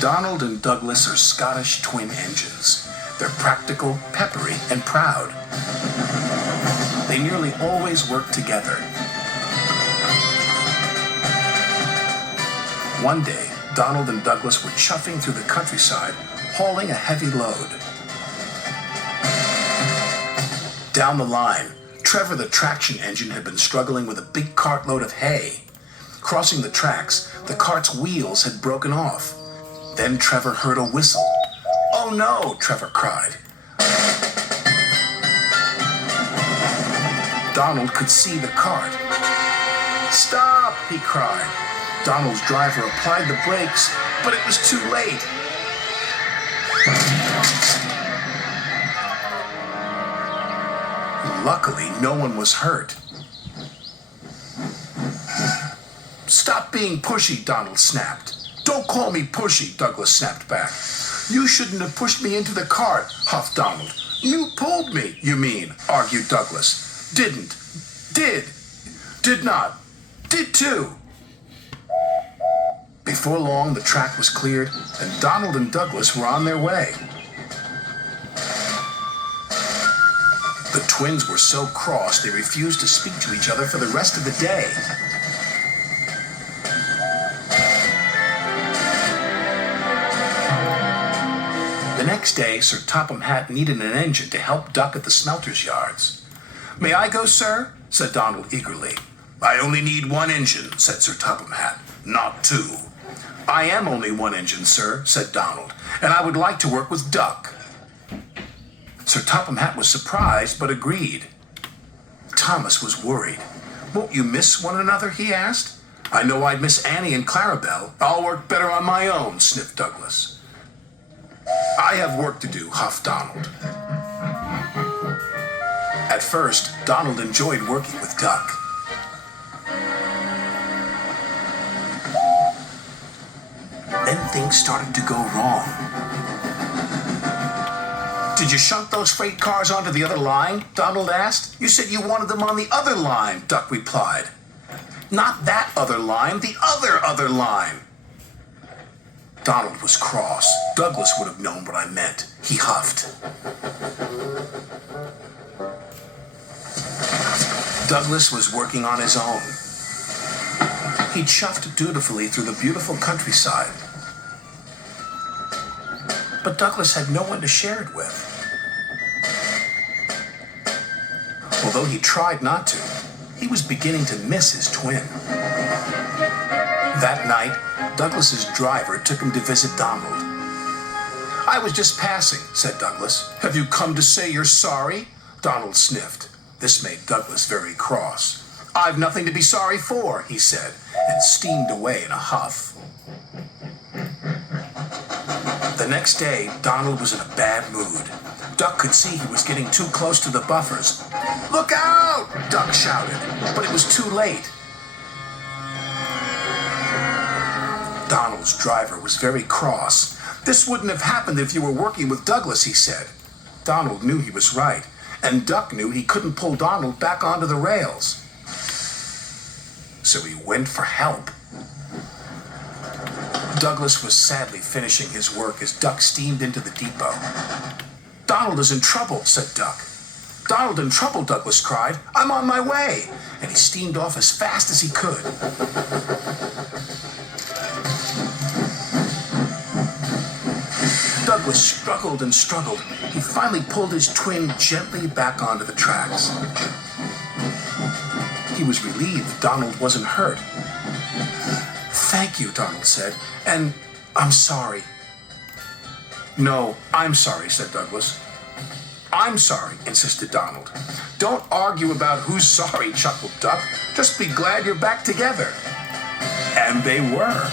Donald and Douglas are Scottish twin engines. They're practical, peppery, and proud. They nearly always work together. One day, Donald and Douglas were chuffing through the countryside, hauling a heavy load. Down the line, Trevor the traction engine had been struggling with a big cartload of hay. Crossing the tracks, the cart's wheels had broken off. Then Trevor heard a whistle. "Oh no!" Trevor cried. Donald could see the cart. "Stop!" he cried. Donald's driver applied the brakes, but it was too late. Luckily, no one was hurt. "Stop being pushy," Donald snapped. "Don't call me pushy," Douglas snapped back. "You shouldn't have pushed me into the cart," huffed Donald. "You pulled me, you mean," argued Douglas. "Didn't. Did. Did not. Did too." Before long, the track was cleared, and Donald and Douglas were on their way. The twins were so cross they refused to speak to each other for the rest of the day. The next day, Sir Topham Hatt needed an engine to help Duck at the smelter's yards. "May I go, sir?" said Donald eagerly. "I only need one engine," said Sir Topham Hatt, "not two." "I am only one engine, sir," said Donald, "and I would like to work with Duck." Sir Topham Hatt was surprised, but agreed. Thomas was worried. "Won't you miss one another?" he asked. "I know I'd miss Annie and Clarabelle. I'll work better on my own," sniffed Douglas. "I have work to do," huffed Donald. At first, Donald enjoyed working with Duck. Then things started to go wrong. "Did you shunt those freight cars onto the other line?" Donald asked. "You said you wanted them on the other line," Duck replied. "Not that other line, the other line." Donald was cross. Douglas would have known what I meant. He huffed. Douglas was working on his own. He chuffed dutifully through the beautiful countryside. But Douglas had no one to share it with. Although he tried not to, he was beginning to miss his twin. That night, Douglas's driver took him to visit Donald. "I was just passing," said Douglas. "Have you come to say you're sorry?" Donald sniffed. This made Douglas very cross. "I've nothing to be sorry for," he said, and steamed away in a huff. The next day, Donald was in a bad mood. Duck could see he was getting too close to the buffers. "Look out!" Duck shouted, but it was too late. Donald's driver was very cross. "This wouldn't have happened if you were working with Douglas," he said. Donald knew he was right, and Duck knew he couldn't pull Donald back onto the rails. So he went for help. Douglas was sadly finishing his work as Duck steamed into the depot. "Donald is in trouble," said Duck. "Donald in trouble," Douglas cried. "I'm on my way." And he steamed off as fast as he could. Douglas struggled and struggled. He finally pulled his twin gently back onto the tracks. He was relieved Donald wasn't hurt. "Thank you," Donald said, "and I'm sorry." "No, I'm sorry," said Douglas. "I'm sorry," insisted Donald. "Don't argue about who's sorry," chuckled Duck. "Just be glad you're back together." And they were.